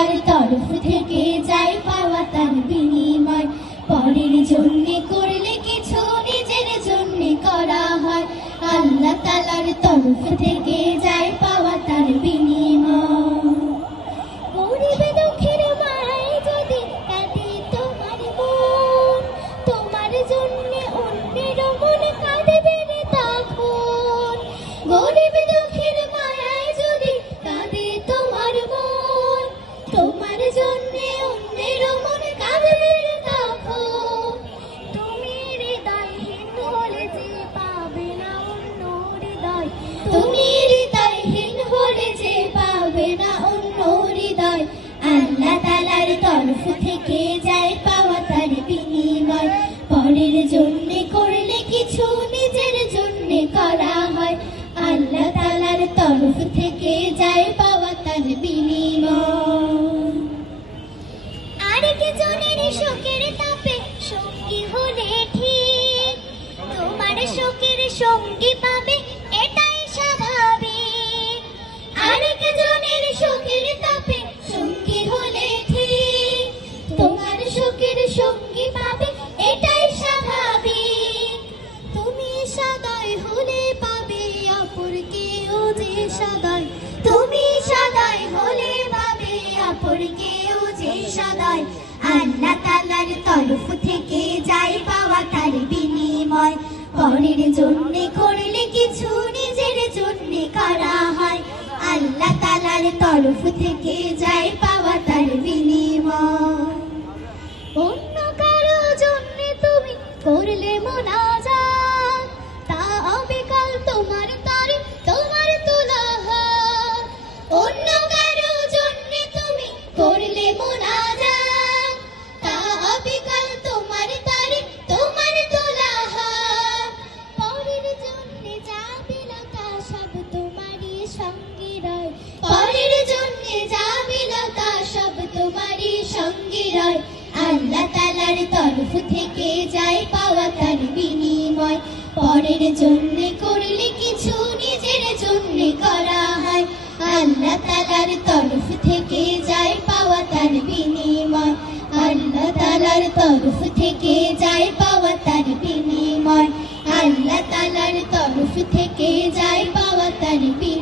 তাআলার তরফ থেকে যায় পাওয়া তার বিনিময়। পরের জন্য করলে কিছু নিজের জন্য করা হয়, আল্লাহ তাআলার তরফ থেকে যায় পাওয়া তার বিনিময়। গরিব দুঃখের মায় যদি কাঁদে তোমার মন, তোমার জন্য অন্যের মন কাঁদবে রে তখন। গরিব দুঃখের মায় যদি কাঁদে তোমার মন, তোমার জন্য অন্যের মন কাঁদবে রে তখন। তুমি হৃদয়হীন হলে যে পাবে না অন্য হৃদয়, তুমি হৃদয়হীন হলে যে পাবে না অন্য হৃদয়। আল্লাহ তাআলার তরফ থেকে যায় পাওয়া তার বিনিময়। পরের জন্য করলে কিছু নিজের জন্য করা হয়, আল্লাহ তাআলার তরফ থেকে যায় পাওয়া তার বিনিময়। আরেক জনের শোকের তাপে সঙ্গী হলে ঠিক, তোমার শোকের সঙ্গী পাবে এটাই স্বাভাবিক। আরেক জনের শোকের তাপে সঙ্গী হলে ঠিক, তোমার শোকের সঙ্গী পাবে এটাই স্বাভাবিক। তুমি সদয় হলে পাবে অপর কেউ যে সদয়, তুমি সদয় হলে পাবে অপর কেউ যে সদয়। আল্লাহ তাআলার তরফ থেকে যায় পাওয়া তার বিনিময়। পরের জন্য করলে কিছু নিজের জন্য করা হয়, আল্লাহ তাআলার তরফ থেকে যায় পাওয়া তার বিনিময়। অন্য কারো জন্য তুমি করলে মুনাজাত, তা হবে কাল তোমার তারে তোমার তোলা হাত। অন্য কারো জন্য তুমি করলে মুনাজাত, তা হবে কাল তোমার তারে তোমার তোলা হাত। পরের জন্য যা পেলা তা সব তোমারই সঙ্গী রয়, পরের জন্য যা পেলা তা সব তোমারই সঙ্গী রয়। আল্লাহ তাআলার তরফ থেকে যায় পাওয়া তার বিনিময়। পরের জন্য করলে কিছু নিজের জন্য করা হয়, আল্লাহ তাআলার তরফ থেকে যায় পাওয়া তার বিনিময়। আল্লাহ তাআলার তরফ থেকে যায় পাওয়া তার বিনিময়। আল্লাহ তাআলার তরফ থেকে যায় পাওয়া তার বিনিময়।